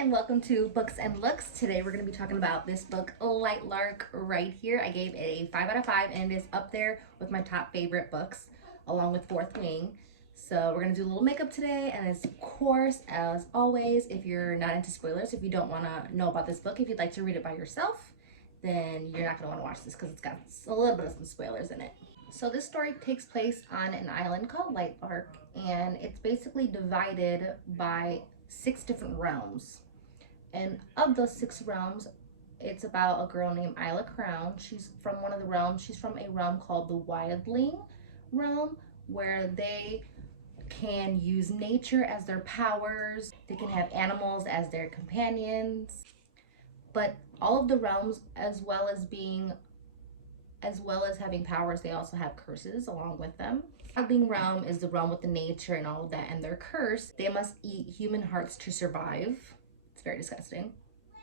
and welcome to Books and Looks. Today we're going to be talking about this book, Lightlark, right here. I gave it a 5 out of 5 and it is up there with my top favorite books along with Fourth Wing. So we're going to do a little makeup today, and of course, as always, if you're not into spoilers, if you don't want to know about this book, if you'd like to read it by yourself, then you're not going to want to watch this because it's got a little bit of some spoilers in it. So this story takes place on an island called Lightlark, and it's basically divided by 6 different realms. And of those 6 realms, it's about a girl named Isla Crown. She's from one of the realms. She's from a realm called the Wildling realm, where they can use nature as their powers. They can have animals as their companions. But all of the realms, as well as having powers, they also have curses along with them. Wildling realm is the realm with the nature and all of that, and their curse, they must eat human hearts to survive. It's very disgusting.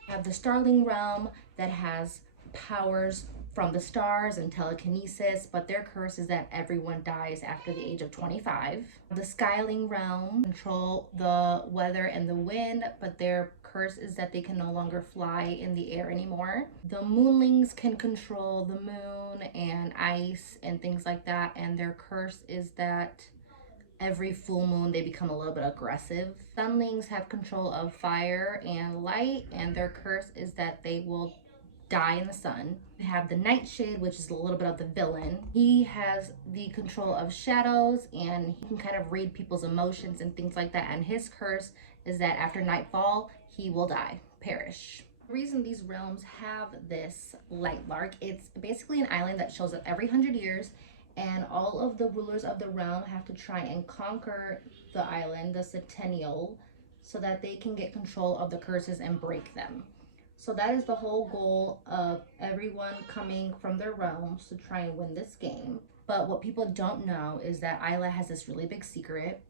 We have the Starling realm that has powers from the stars and telekinesis, but their curse is that everyone dies after the age of 25. The Skyling realm control the weather and the wind, but their curse is that they can no longer fly in the air anymore. The Moonlings can control the moon and ice and things like that, and their curse is that every full moon they become a little bit aggressive. Sunlings have control of fire and light, and their curse is that they will die in the sun. We have the Nightshade, which is a little bit of the villain. He has the control of shadows, and he can kind of read people's emotions and things like that, and his curse is that after nightfall he will die, perish. The reason these realms have this Lightlark, it's basically an island that shows up every 100 years, and all of the rulers of the realm have to try and conquer the island, the Centennial, so that they can get control of the curses and break them. So that is the whole goal of everyone coming from their realms to try and win this game. But what people don't know is that Isla has this really big secret,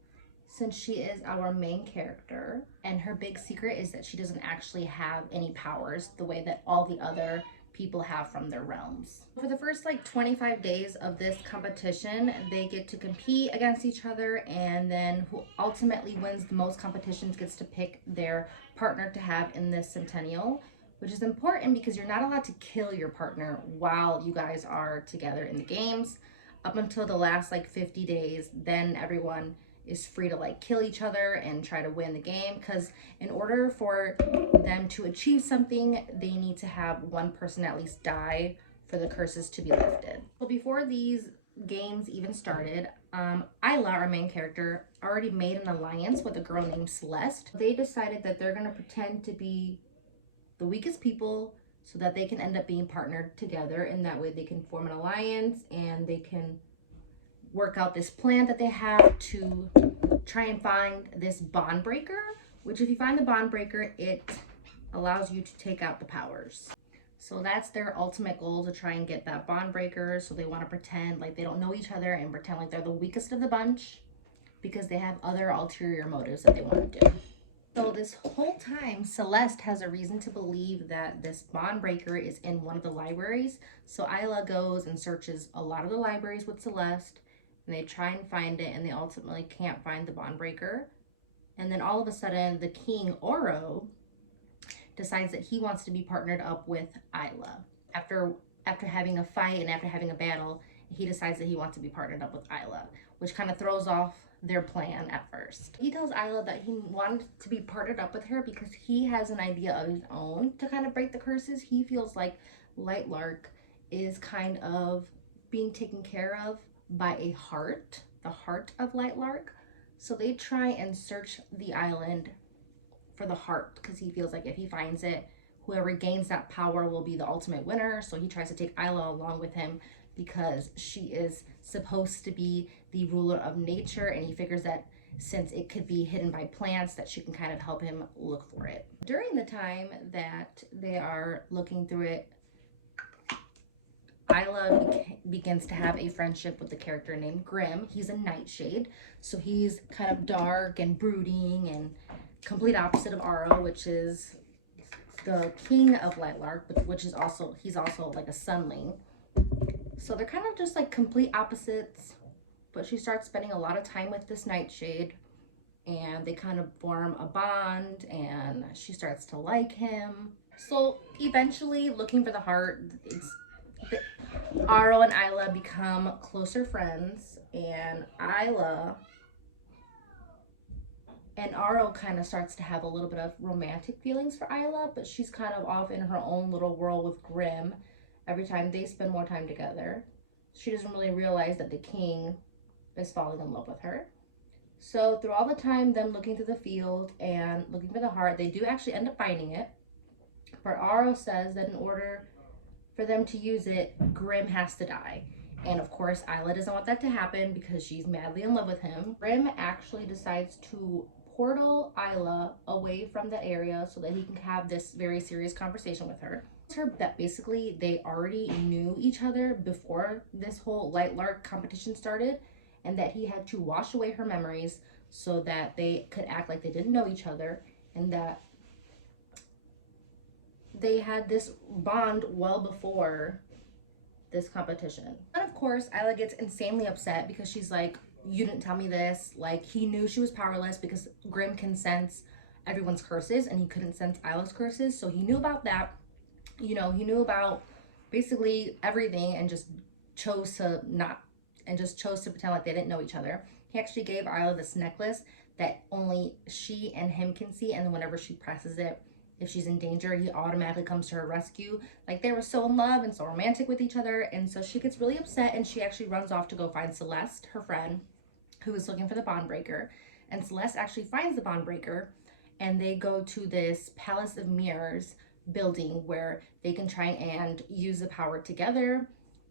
since she is our main character, and her big secret is that she doesn't actually have any powers the way that all the other people have from their realms. For the first 25 days of this competition, they get to compete against each other, and then who ultimately wins the most competitions gets to pick their partner to have in this Centennial, which is important because you're not allowed to kill your partner while you guys are together in the games up until the last 50 days. Then everyone is free to kill each other and try to win the game, because in order for them to achieve something, they need to have one person at least die for the curses to be lifted. So before these games even started, Isla, our main character, already made an alliance with a girl named Celeste. They decided that they're going to pretend to be the weakest people so that they can end up being partnered together, and that way they can form an alliance and they can work out this plan that they have to try and find this bond breaker, which if you find the bond breaker, it allows you to take out the powers. So that's their ultimate goal, to try and get that bond breaker. So they want to pretend like they don't know each other and pretend like they're the weakest of the bunch, because they have other ulterior motives that they want to do. So this whole time, Celeste has a reason to believe that this bond breaker is in one of the libraries. So Isla goes and searches a lot of the libraries with Celeste, and they try and find it, and they ultimately can't find the bond breaker. And then all of a sudden, the king, Oro, decides that he wants to be partnered up with Isla. After having a fight and after having a battle, he decides that he wants to be partnered up with Isla, which kind of throws off their plan at first. He tells Isla that he wanted to be partnered up with her because he has an idea of his own to kind of break the curses. He feels like Lightlark is kind of being taken care of by a heart, the heart of Lightlark. So they try and search the island for the heart, because he feels like if he finds it, whoever gains that power will be the ultimate winner. So he tries to take Isla along with him because she is supposed to be the ruler of nature, and he figures that since it could be hidden by plants, that she can kind of help him look for it. During the time that they are looking through it, Isla begins to have a friendship with the character named Grim. He's a Nightshade, so he's kind of dark and brooding and complete opposite of Aro, which is the king of Lightlark, which is also, he's also like a sunling. So they're kind of just complete opposites, but she starts spending a lot of time with this Nightshade, and they kind of form a bond and she starts to like him. So eventually, looking for the heart, Aro and Isla become closer friends, and Aro kind of starts to have a little bit of romantic feelings for Isla, but she's kind of off in her own little world with Grimm. Every time they spend more time together, she doesn't really realize that the king is falling in love with her. So through all the time them looking through the field and looking for the heart, they do actually end up finding it. But Aro says that in order for them to use it, Grimm has to die. And of course, Isla doesn't want that to happen because she's madly in love with him. Grimm actually decides to portal Isla away from that area so that he can have this very serious conversation with her. That basically they already knew each other before this whole Lightlark competition started, and that he had to wash away her memories so that they could act like they didn't know each other, and that they had this bond well before this competition. And of course, Isla gets insanely upset because she's like, you didn't tell me this. Like, he knew she was powerless because Grimm can sense everyone's curses and he couldn't sense Isla's curses. So he knew about that. You know, he knew about basically everything and just chose to pretend like they didn't know each other. He actually gave Isla this necklace that only she and him can see, and then whenever she presses it, if she's in danger, he automatically comes to her rescue. Like, they were so in love and so romantic with each other. And so she gets really upset and she actually runs off to go find Celeste, her friend, who is looking for the bond breaker. And Celeste actually finds the bond breaker, and they go to this Palace of Mirrors building where they can try and use the power together.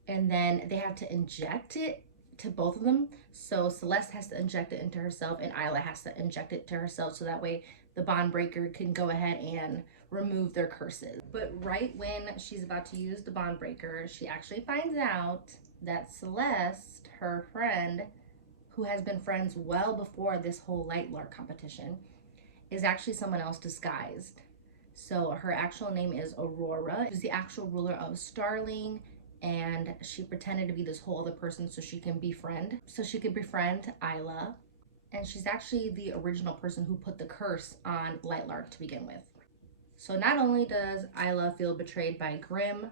And then they have to inject it to both of them. So Celeste has to inject it into herself and Isla has to inject it to herself, so that way the bond breaker can go ahead and remove their curses. But right when she's about to use the bond breaker, she actually finds out that Celeste, her friend, who has been friends well before this whole Lightlark competition, is actually someone else disguised. So her actual name is Aurora. She's the actual ruler of Starling, and she pretended to be this whole other person so she can befriend Isla. And she's actually the original person who put the curse on Lightlark to begin with. So not only does Isla feel betrayed by Grimm,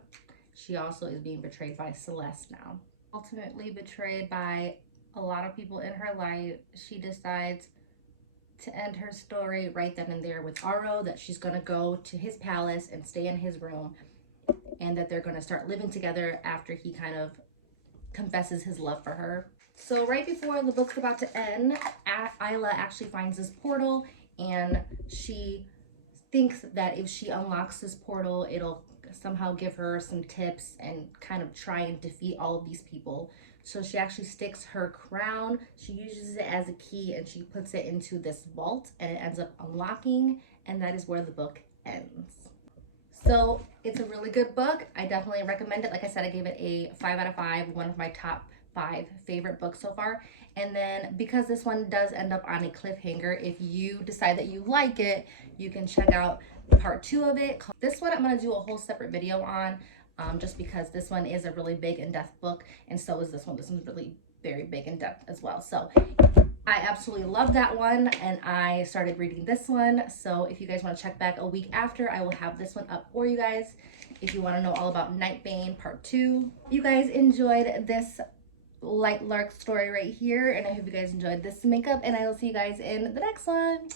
she also is being betrayed by Celeste now. Ultimately betrayed by a lot of people in her life, she decides to end her story right then and there with Aro, that she's gonna go to his palace and stay in his room, and that they're gonna start living together after he kind of confesses his love for her. So right before the book's about to end, Isla actually finds this portal, and she thinks that if she unlocks this portal, it'll somehow give her some tips and kind of try and defeat all of these people. So she actually sticks her crown, she uses it as a key, and she puts it into this vault, and it ends up unlocking, and that is where the book ends. So it's a really good book. I definitely recommend it. Like I said, I gave it a 5 out of 5, one of my top 5 favorite books so far. And then because this one does end up on a cliffhanger, if you decide that you like it, you can check out part 2 of it. This one I'm going to do a whole separate video on, just because this one is a really big in-depth book, and so is this one. This one's really very big in depth as well. So I absolutely love that one, and I started reading this one. So if you guys want to check back a week after, I will have this one up for you guys if you want to know all about Nightbane part 2. You guys enjoyed this Lightlark story right here, and I hope you guys enjoyed this makeup, and I will see you guys in the next one.